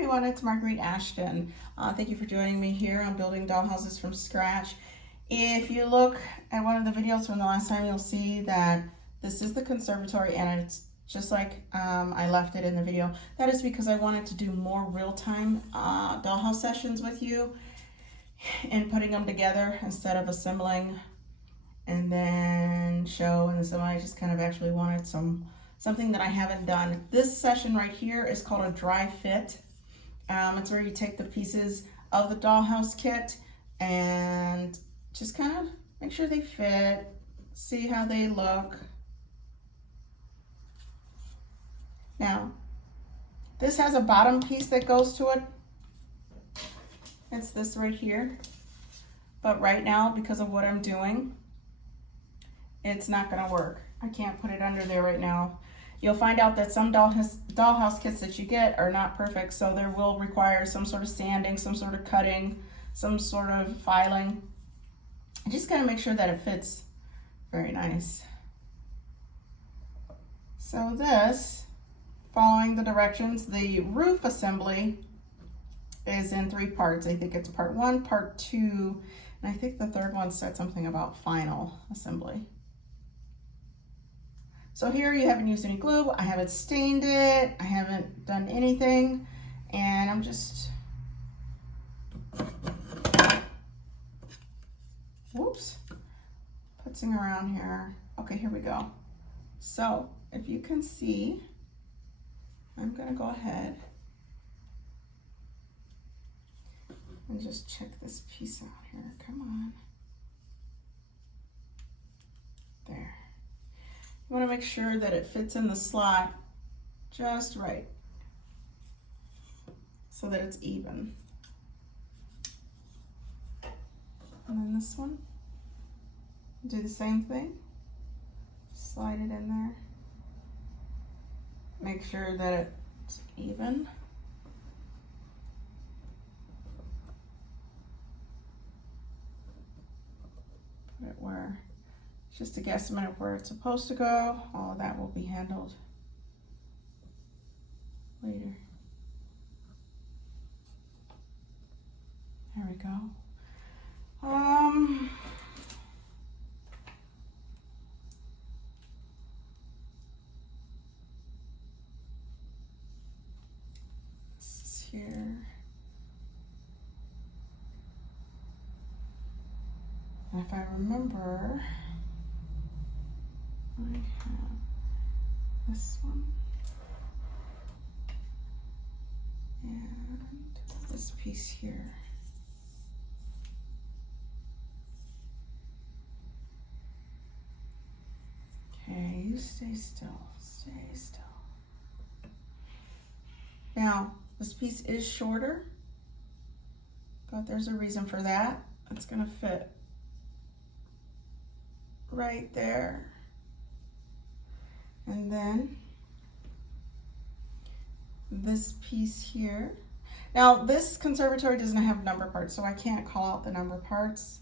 everyone, it's Marguerite Ashton. Thank you for joining me here on building dollhouses from scratch. If you look at one of the videos from the last time, you'll see that this is the conservatory and it's just like I left it in the video. That is because I wanted to do more real-time dollhouse sessions with you and putting them together instead of assembling and then show and assemble. I just kind of actually wanted something that I haven't done. This session right here is called a dry fit. It's where you take the pieces of the dollhouse kit and just kind of make sure they fit, see how they look. Now, this has a bottom piece that goes to it. It's this right here. But right now, because of what I'm doing, it's not gonna work. I can't put it under there right now. You'll find out that some dollhouse kits that you get are not perfect, so there will require some sort of sanding, some sort of cutting, some sort of filing. I just gotta make sure that it fits very nice. So this, following the directions, the roof assembly is in 3 parts. I think it's part 1, part 2, and I think the third one said something about final assembly. So here you haven't used any glue, I haven't stained it, I haven't done anything, and I'm just, whoops, putzing around here. Okay, here we go. So if you can see, I'm gonna go ahead and just check this piece out here. Come on. There. You want to make sure that it fits in the slot just right so that it's even. And then this one, do the same thing. Slide it in there. Make sure that it's even. Put it where, just a guesstimate of where it's supposed to go. All of that will be handled later. There we go. This is here. And if I remember, I have this one and this piece here. Okay, you stay still, stay still. Now, this piece is shorter, but there's a reason for that. It's gonna fit right there. And then this piece here. Now this conservatory doesn't have number parts, so I can't call out the number parts.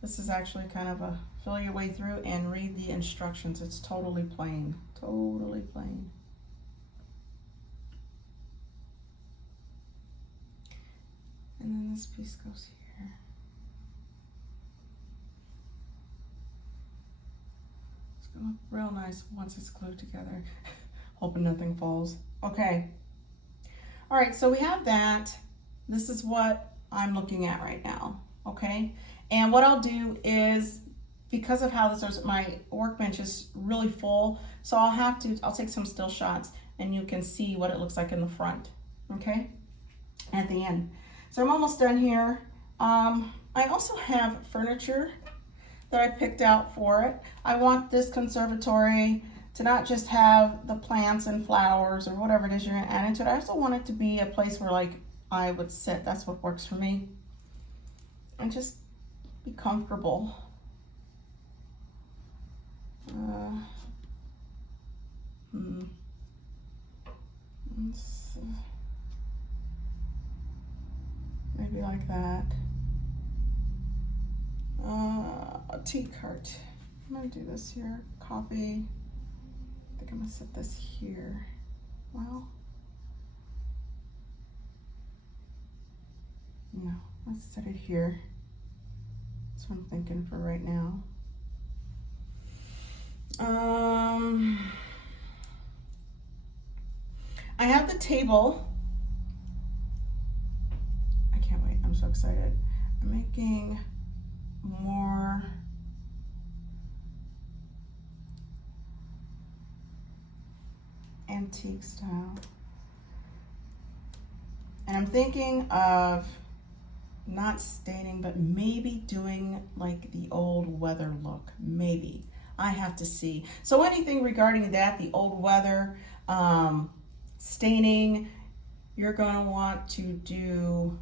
This is actually kind of a feel your way through and read the instructions. It's totally plain, totally plain. And then this piece goes here. Gonna look real nice once it's glued together. Hoping nothing falls. Okay. All right, so we have that. This is what I'm looking at right now, okay? And what I'll do is, because of how this is, my workbench is really full, so I'll take some still shots and you can see what it looks like in the front, okay? At the end. So I'm almost done here. I also have furniture that I picked out for it. I want this conservatory to not just have the plants and flowers or whatever it is you're gonna add into it. I also want it to be a place where like I would sit. That's what works for me. And just be comfortable. Maybe like that. A tea cart. I'm gonna do this here. Coffee. I think I'm gonna set this here. Well, No, let's set it here. That's what I'm thinking for right now. I have the table. I can't wait, I'm so excited. I'm making more antique style. And I'm thinking of not staining, but maybe doing like the old weather look, maybe. I have to see. So anything regarding that, the old weather, staining, you're gonna want to do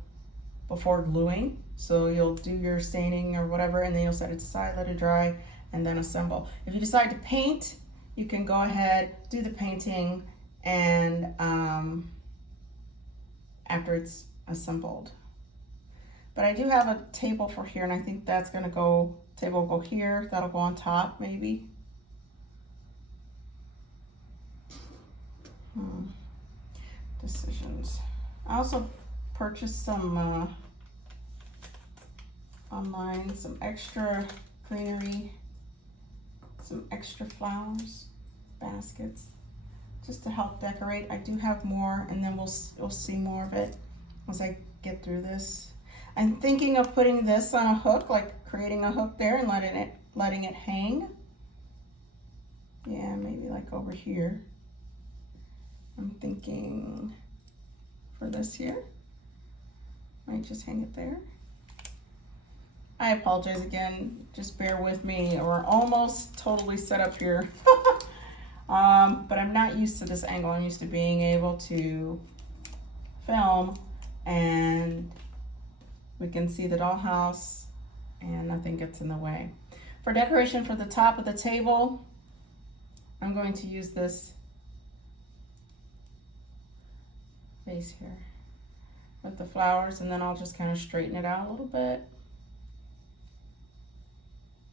before gluing. So you'll do your staining or whatever, and then you'll set it aside, let it dry, and then assemble. If you decide to paint, you can go ahead, do the painting, and after it's assembled. But I do have a table for here, and I think that's gonna go, table will go here, that'll go on top maybe. Decisions. I also purchased some online, some extra greenery, some extra flowers, baskets, just to help decorate. I do have more, and then we'll see more of it as I get through this. I'm thinking of putting this on a hook, like creating a hook there and letting it hang. Yeah, maybe like over here. I'm thinking for this here. Might just hang it there. I apologize again, just bear with me. We're almost totally set up here. But I'm not used to this angle. I'm used to being able to film and we can see the dollhouse and nothing gets in the way. For decoration for the top of the table, I'm going to use this vase here with the flowers, and then I'll just kind of straighten it out a little bit,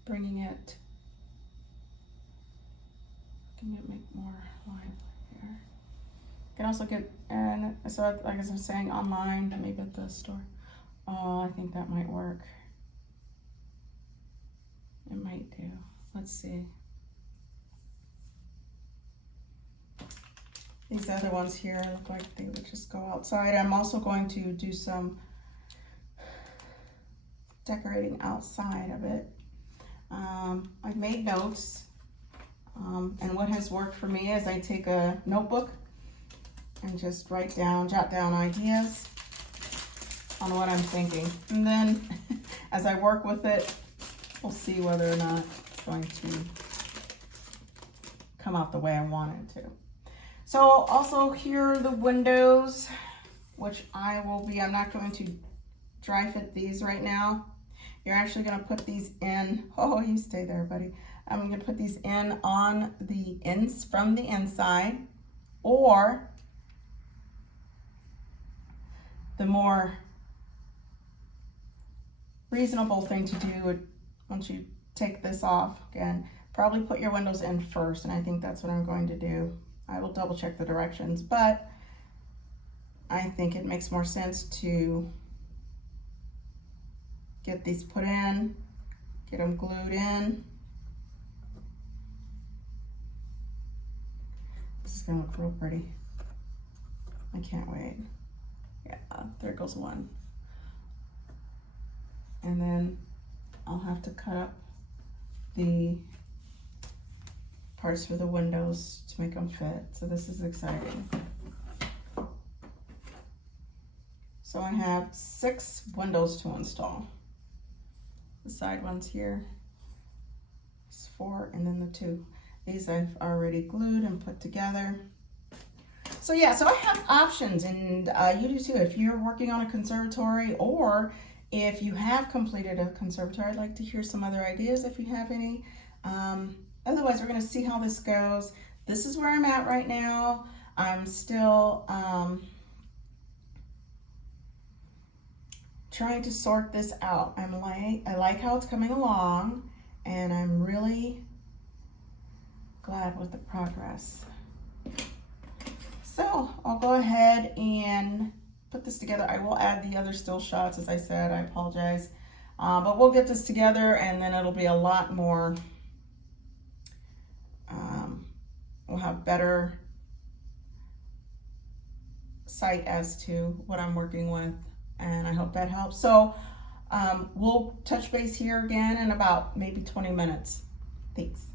bringing it, make more lively here. You can also get, and so like as I was saying, online, maybe at the store. Oh, I think that might work. It might do. Let's see. These other ones here look like they would just go outside. I'm also going to do some decorating outside of it. I've made notes, and what has worked for me is I take a notebook and just jot down ideas on what I'm thinking. And then as I work with it, we'll see whether or not it's going to come out the way I want it to. So also here are the windows, which I'm not going to dry fit these right now. You're actually gonna put these in, oh, you stay there, buddy. I'm gonna put these in on the ends from the inside, or the more reasonable thing to do once you take this off, again, probably put your windows in first, and I think that's what I'm going to do. I will double check the directions, but I think it makes more sense to get these put in, get them glued in. This is gonna look real pretty. I can't wait. Yeah, there goes one. And then I'll have to cut up the parts for the windows to make them fit. So this is exciting. So I have 6 windows to install. The side ones here is 4, and then the 2. These I've already glued and put together. So yeah, so I have options, and you do too. If you're working on a conservatory, or if you have completed a conservatory, I'd like to hear some other ideas if you have any. Otherwise, we're going to see how this goes. This is where I'm at right now. I'm still trying to sort this out. I like how it's coming along, and I'm really glad with the progress. So I'll go ahead and put this together. I will add the other still shots, as I said. I apologize. But we'll get this together, and then it'll be a lot more, we'll have better sight as to what I'm working with, and I hope that helps. So we'll touch base here again in about maybe 20 minutes. Thanks.